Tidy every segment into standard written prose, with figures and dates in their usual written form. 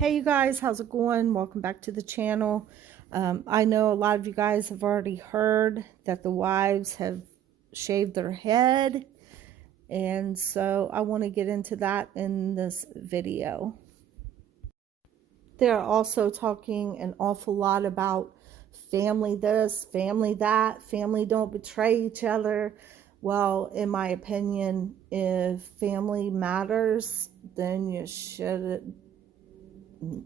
Hey you guys, how's it going? Welcome back to the channel. I know a lot of you guys have already heard that the wives have shaved their head, and so I want to get into that in this video. They're also talking an awful lot about family this, family that, family don't betray each other. Well, in my opinion, if family matters, then you should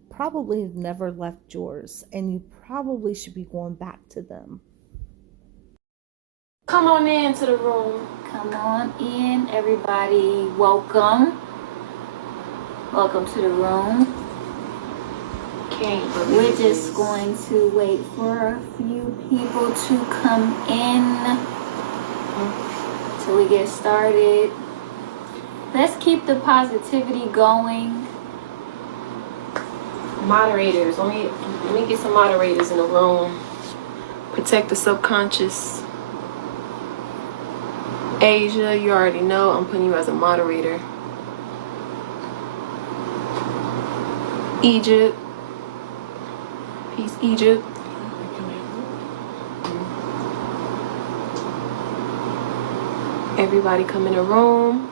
probably have never left yours, and you probably should be going back to them. Come on into the room. Come on in, everybody. Welcome. Welcome to the room. We're just going to wait for a few people to come in till we get started. Let's keep the positivity going. Moderators, let me get some moderators in the room. Protect the subconscious. Asia, you already know I'm putting you as a moderator. Egypt. Peace, Egypt. Everybody come in the room.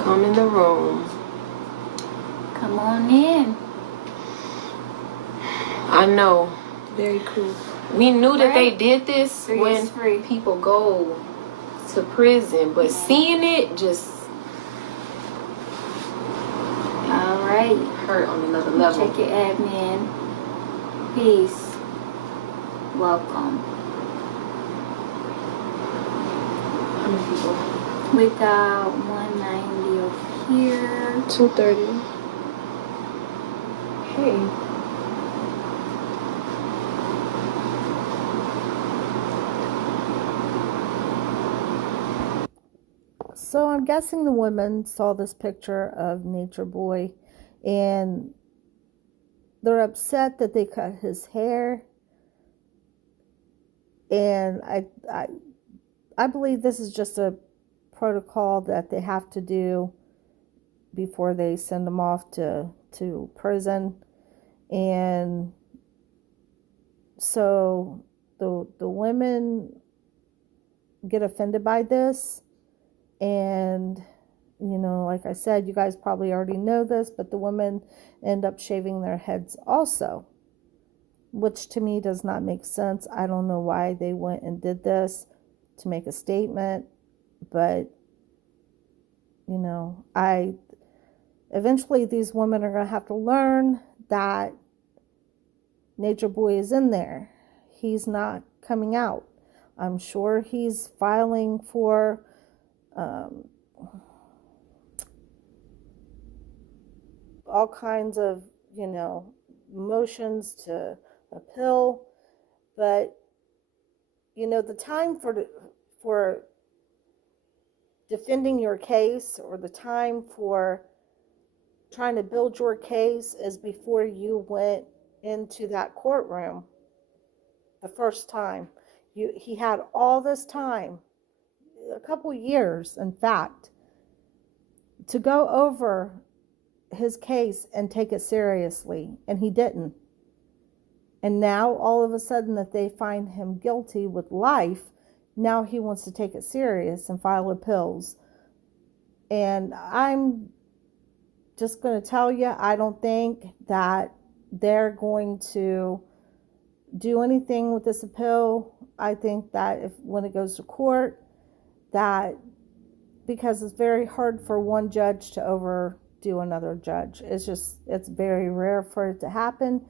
Come in the room. Come on in. I know. Very cool. We knew that they did this when people go to prison, but seeing it just hurt on another level. Check your admin. Peace. Welcome. How many people? We got 190 over here. 230. Hey. So I'm guessing the women saw this picture of Nature Boy and they're upset that they cut his hair. And I believe this is just a protocol that they have to do before they send him off to prison. And so the women get offended by this. And, you know, like I said, you guys probably already know this, but the women end up shaving their heads also, which to me does not make sense. I don't know why they went and did this to make a statement, but, you know, eventually these women are going to have to learn that Nature Boy is in there. He's not coming out. I'm sure he's filing for all kinds of, you know, motions to appeal, but you know, the time for defending your case, or the time for trying to build your case, is before you went into that courtroom the first time. He had all this time, a couple years in fact, to go over his case and take it seriously, and he didn't. And now all of a sudden that they find him guilty with life, now he wants to take it serious and file appeals. And I'm just going to tell you, I don't think that they're going to do anything with this appeal. I think that when it goes to court, that because it's very hard for one judge to overdo another judge. It's very rare for it to happen.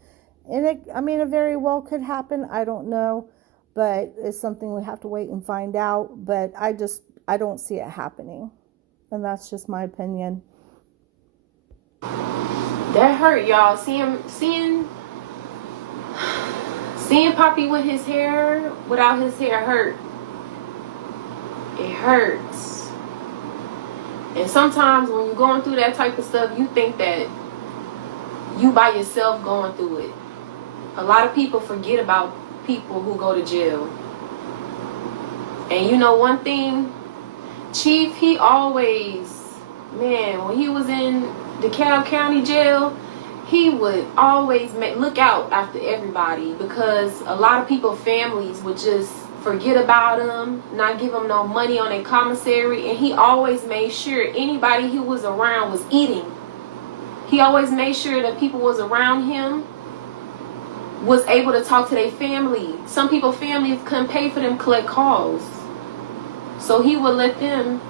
And it very well could happen. I don't know, but it's something we have to wait and find out. But I don't see it happening. And that's just my opinion. That hurt, y'all. Seeing Poppy with his hair, without his hair, hurt. It hurts. And sometimes when you're going through that type of stuff, you think that you by yourself going through it. A lot of people forget about people who go to jail. And you know one thing, Chief, he always man, when he was in DeKalb County Jail, he would always look out after everybody, because a lot of people, families, would just forget about him, not give him no money on their commissary, and he always made sure anybody who was around was eating. He always made sure that people was around him was able to talk to their family. Some people, families couldn't pay for them collect calls, so he would let them.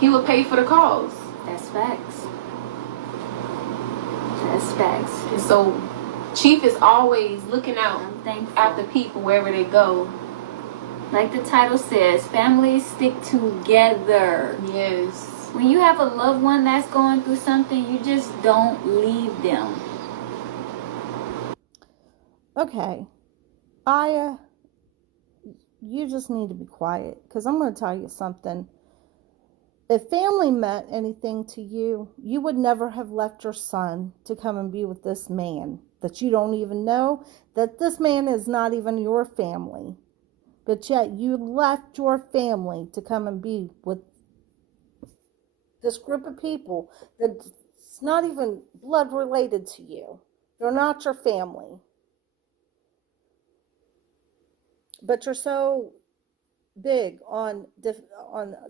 He would pay for the calls. That's facts. That's facts. And so Chief is always looking out I'm thankful. after people wherever they go. Like the title says, families stick together. Yes. When you have a loved one that's going through something, you just don't leave them. Okay. Aya, you just need to be quiet, because I'm going to tell you something. If family meant anything to you, you would never have left your son to come and be with this man that you don't even know, that this man is not even your family. But yet you left your family to come and be with this group of people that's not even blood related to you. They're not your family. But you're so big on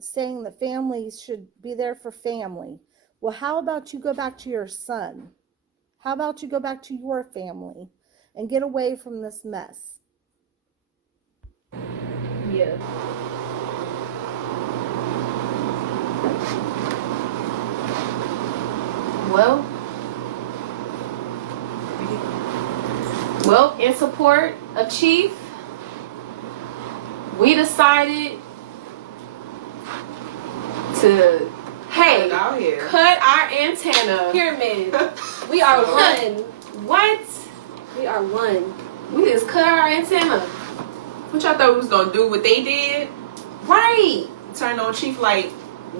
saying that families should be there for family. Well, how about you go back to your son? How about you go back to your family and get away from this mess? Yeah. Well, in support of Chief, we decided to, hey, out here. cut our antenna. Pyramid. We are one. What? We are one. We just cut our antenna. What y'all thought we was gonna do? What they did? Right. Turn on Chief like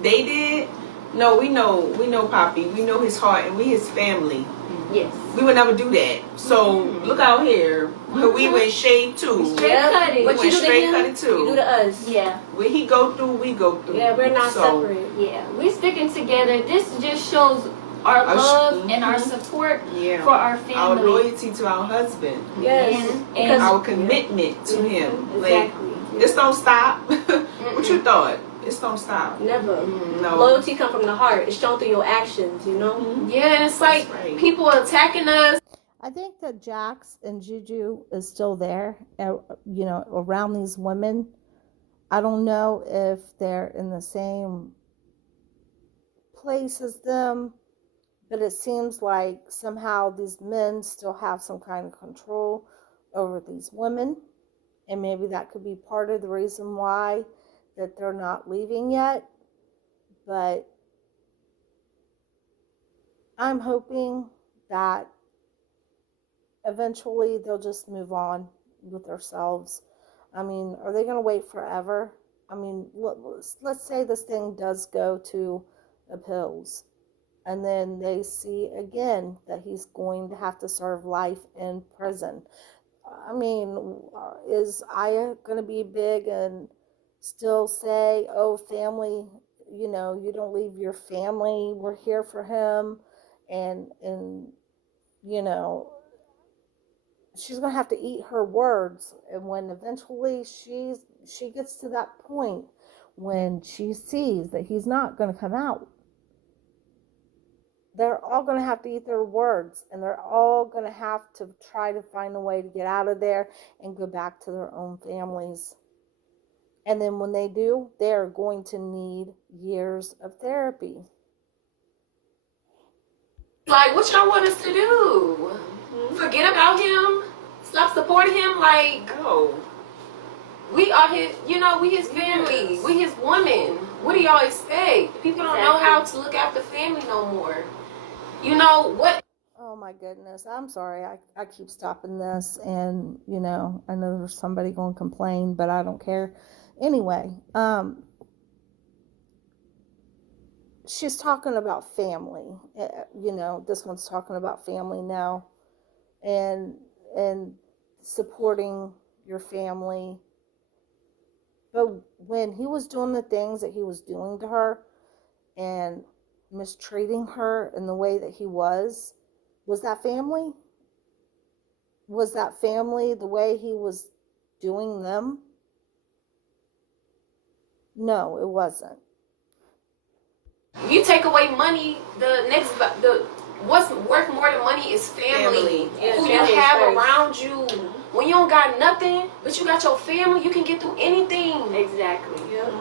they did? No, we know Poppy. We know his heart, and we his family. Yes. We would never do that. So look out here. We went shade too. Straight cutting. What Went you do to straight him, cutting too. you do to us. Yeah, Where he go through, we go through. Yeah, we're not So, separate. yeah. We're sticking together. This just shows our love and our support Yeah. for our Our family. loyalty to our husband. Yes. And Our commitment to him. Like, exactly. this don't stop. What you thought? This don't stop. Never. No. Loyalty come from the heart. It's shown through your actions, you know? Yeah, and it's like That's right. people attacking us. I think that Jax and Juju is still there, around these women. I don't know if they're in the same place as them, but it seems like somehow these men still have some kind of control over these women, and maybe that could be part of the reason why that they're not leaving yet. But I'm hoping that eventually they'll just move on with themselves. I mean, are they going to wait forever? I mean, let's say this thing does go to appeals, and then they see again that he's going to have to serve life in prison. I mean, is Aya going to be big and still say, oh, family, you don't leave your family, we're here for him, and she's going to have to eat her words. And when eventually she gets to that point when she sees that he's not going to come out, they're all going to have to eat their words, and they're all going to have to try to find a way to get out of there and go back to their own families. And then when they do, they're going to need years of therapy. Like, what y'all want us to do? Forget about him? Stop supporting him? Like, No. we are his, we his family. Yes. We his woman. What do y'all expect? People don't know how to look after family no more. You know what? Oh my goodness. I'm sorry. I keep stopping this, and I know there's somebody going to complain, but I don't care. Anyway, she's talking about family. This one's talking about family now, and supporting your family. But when he was doing the things that he was doing to her, and mistreating her in the way that he was that family? Was that family the way he was doing them? No, it wasn't. If you take away money, the what's worth more than money is family. Yeah, Who you family have first. around you. When you don't got nothing, but you got your family, you can get through anything. Exactly. Yep.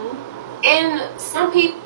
And some people,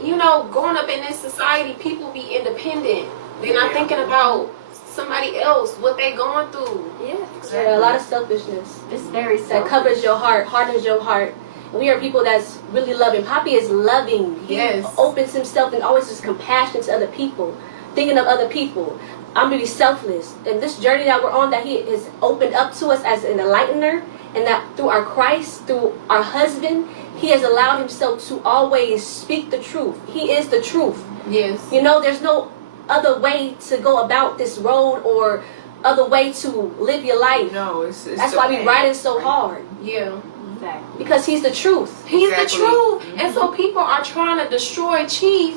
growing up in this society, people be independent. They're not thinking about somebody else, what they going through. Yeah. Exactly. Yeah, a lot of selfishness It's very that selfish. covers your heart, hardens your heart. We are people that's really loving. Poppy is loving. He Yes. opens himself and always is compassionate to other people, thinking of other people. I'm gonna be selfless. And this journey that we're on, that he has opened up to us as an enlightener, and that through our Christ, through our husband, he has allowed himself to always speak the truth. He is the truth. Yes. There's no other way to go about this road or other way to live your life. No, it's That's the why we path. riding so hard, Yeah. Exactly. because he's the truth. He's Exactly. the truth. And so people are trying to destroy Chief,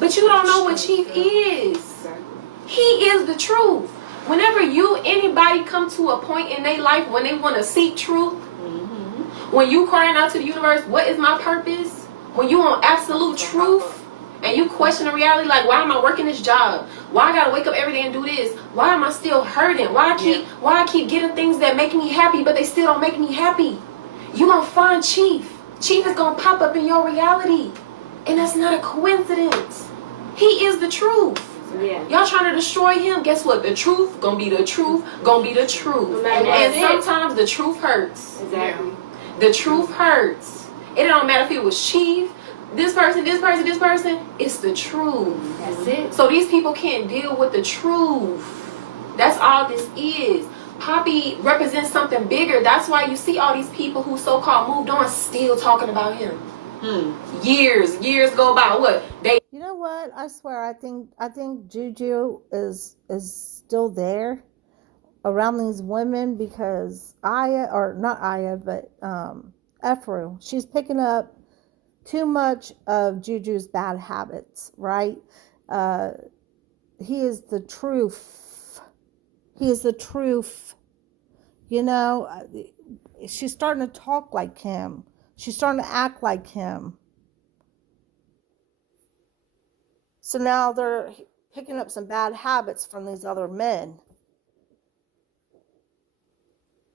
but you don't know what Chief is. Exactly. He is the truth. Whenever anybody come to a point in their life when they want to seek truth, when you crying out to the universe, what is my purpose? When you want absolute truth and you question the reality, like, why am I working this job? Why I gotta wake up every day and do this? Why am I still hurting? Why I keep getting things that make me happy, but they still don't make me happy? You gonna find Chief. Chief is gonna pop up in your reality. And that's not a coincidence. He is the truth. Yeah. Y'all trying to destroy him. Guess what? The truth gonna be the truth, gonna be the truth. No matter And what. sometimes the truth hurts. Exactly. The truth hurts. It don't matter if it was Chief, this person. It's the truth. That's it. So these people can't deal with the truth. That's all this is. Poppy represents something bigger. That's why you see all these people who so-called moved on still talking about him. Years go by. What? You know what? I swear, I think Juju is still there around these women, because Ephru, she's picking up too much of Juju's bad habits, right? He is the truth. He is the truth. She's starting to talk like him. She's starting to act like him. So now they're picking up some bad habits from these other men.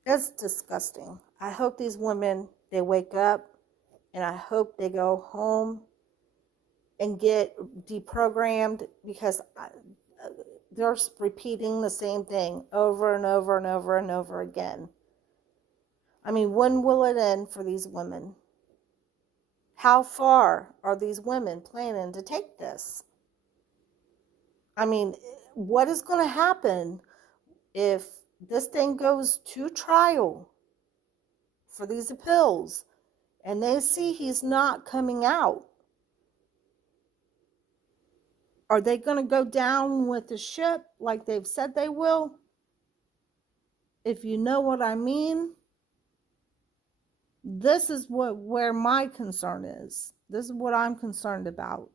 It's disgusting. I hope these women, they wake up, and I hope they go home and get deprogrammed, because they're repeating the same thing over and over and over and over again. I mean, when will it end for these women? How far are these women planning to take this? I mean, what is going to happen if this thing goes to trial for these appeals and they see he's not coming out? Are they going to go down with the ship like they've said they will? If you know what I mean. This is where my concern is. This is what I'm concerned about.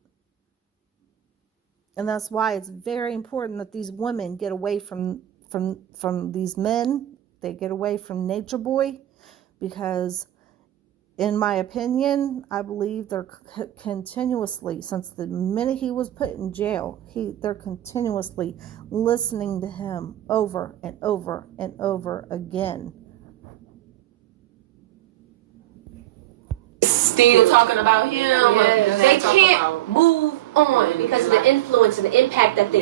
And that's why it's very important that these women get away from these men. They get away from Nature Boy, because in my opinion, I believe they're continuously, since the minute he was put in jail, they're continuously listening to him over and over and over again. Still talking about him. Yeah. They can't move on Because of the influence and the impact that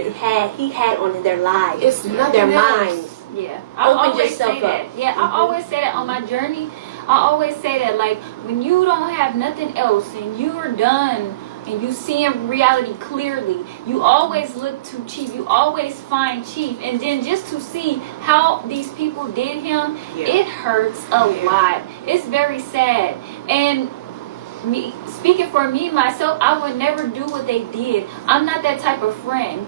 he had on their lives, It's nothing their else. minds. Yeah, I Open always yourself say that. up. Yeah, I always say that on my journey. I always say that, like, when you don't have nothing else and you're done and you see reality clearly, you always look to Chief. You always find Chief, and then just to see how these people did him, it hurts a lot. It's very sad. And me speaking for me myself, I would never do what they did. I'm not that type of friend.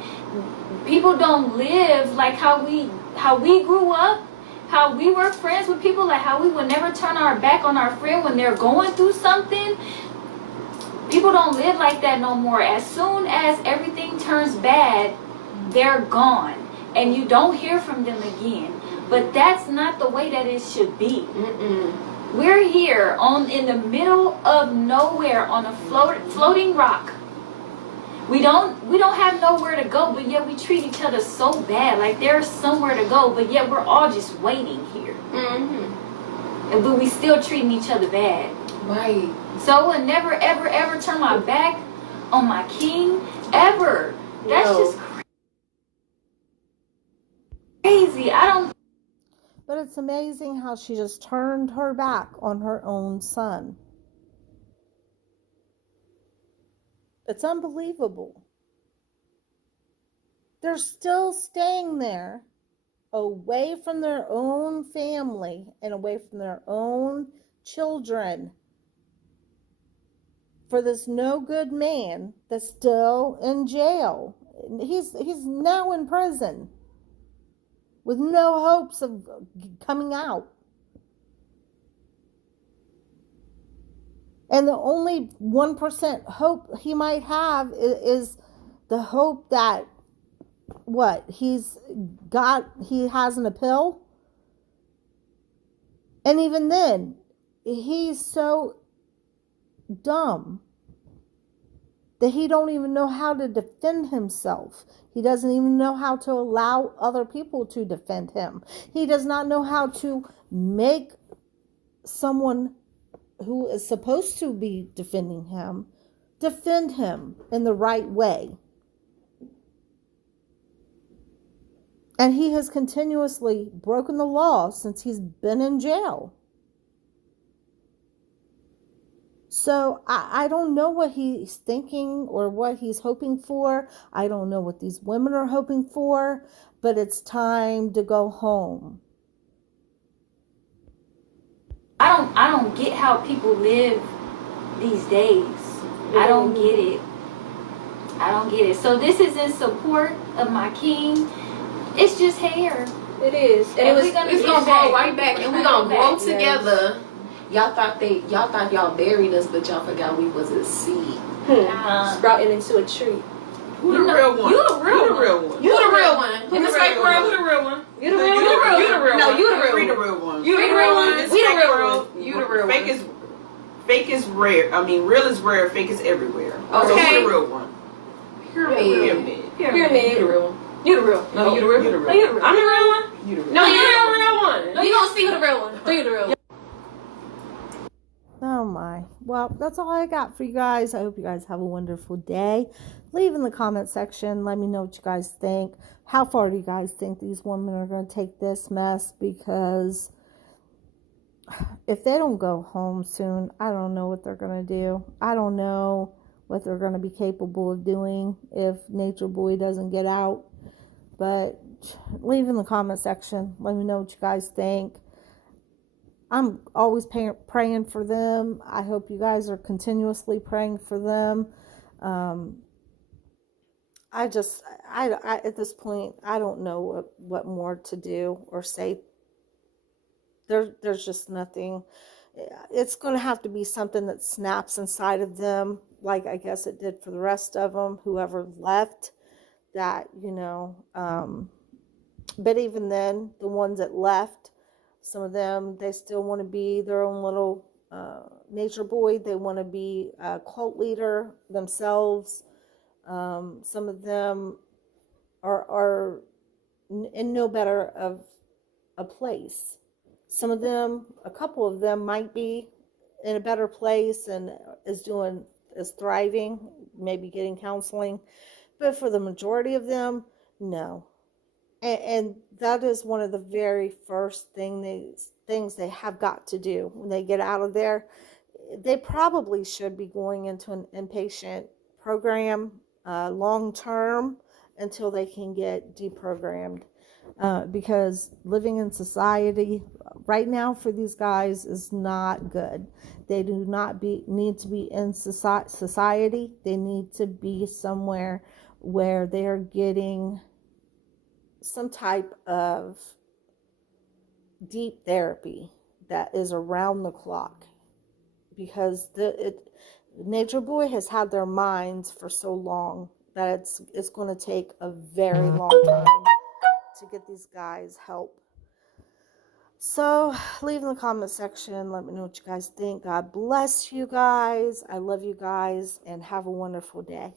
People don't live like how we grew up, how we were friends with people, like how we would never turn our back on our friend when they're going through something. People don't live like that no more. As soon as everything turns bad, they're gone. And you don't hear from them again. But that's not the way that it should be. We're here in the middle of nowhere on a floating rock. We don't have nowhere to go, but yet we treat each other so bad. Like there's somewhere to go, but yet we're all just waiting here. But we still treating each other bad. Right. So I would never, ever, ever turn my back on my king, ever. That's No. just crazy. But it's amazing how she just turned her back on her own son. It's unbelievable. They're still staying there, away from their own family and away from their own children, for this no good man that's still in jail. He's now in prison with no hopes of coming out. And the only 1% hope he might have is the hope that he has an appeal. And even then, he's so dumb that he don't even know how to defend himself. He doesn't even know how to allow other people to defend him. He does not know how to make someone who is supposed to be defending him defend him in the right way. And he has continuously broken the law since he's been in jail. So I don't know what he's thinking or what he's hoping for. I don't know what these women are hoping for, but it's time to go home. I don't get how people live these days. I don't get it. I don't get it. So this is in support of my king. It's just hair. It is. And And it was. we're gonna It's get gonna back. grow right back, and we're We're gonna gonna grow back, together. Y'all thought y'all buried us, but y'all forgot we was a seed. Sprouting into a tree. Who the real one? You the real one. You the real one. Who In the this real fake one? world, who the real one? You the real You one? the real No, one. you the real We the one. real one. You the real one. This We the fake real world, You the real fake one. fake is rare. I mean, real is rare. Fake is everywhere. So Okay. who the real one? Pyramid. Pyramid. You the real one. You the real. No, you the real. You the one. real. You the real. I'm the real one. You the real. No, you the real one. No, you gonna see who the real one. So you the real one. Oh my. Well, that's all I got for you guys. I hope you guys have a wonderful day. Leave in the comment section. Let me know what you guys think. How far do you guys think these women are going to take this mess? Because if they don't go home soon, I don't know what they're going to do. I don't know what they're going to be capable of doing if Nature Boy doesn't get out. But leave in the comment section. Let me know what you guys think. I'm always praying for them. I hope you guys are continuously praying for them. I at this point, I don't know what more to do or say. There's just nothing. It's going to have to be something that snaps inside of them, like I guess it did for the rest of them, whoever left. That, but even then, the ones that left, some of them, they still want to be their own little nature boy. They want to be a cult leader themselves. Some of them are in no better of a place. Some of them, a couple of them, might be in a better place and is thriving, maybe getting counseling. But for the majority of them, no. And that is one of the very first things they have got to do when they get out of there. They probably should be going into an inpatient program long term until they can get deprogrammed. Because living in society right now for these guys is not good. They do not need to be in society. They need to be somewhere where they're getting some type of deep therapy that is around the clock, because Nature Boy has had their minds for so long that it's going to take a very long time to get these guys help. So leave in the comment section. Let me know what you guys think. God bless you guys. I love you guys, and have a wonderful day.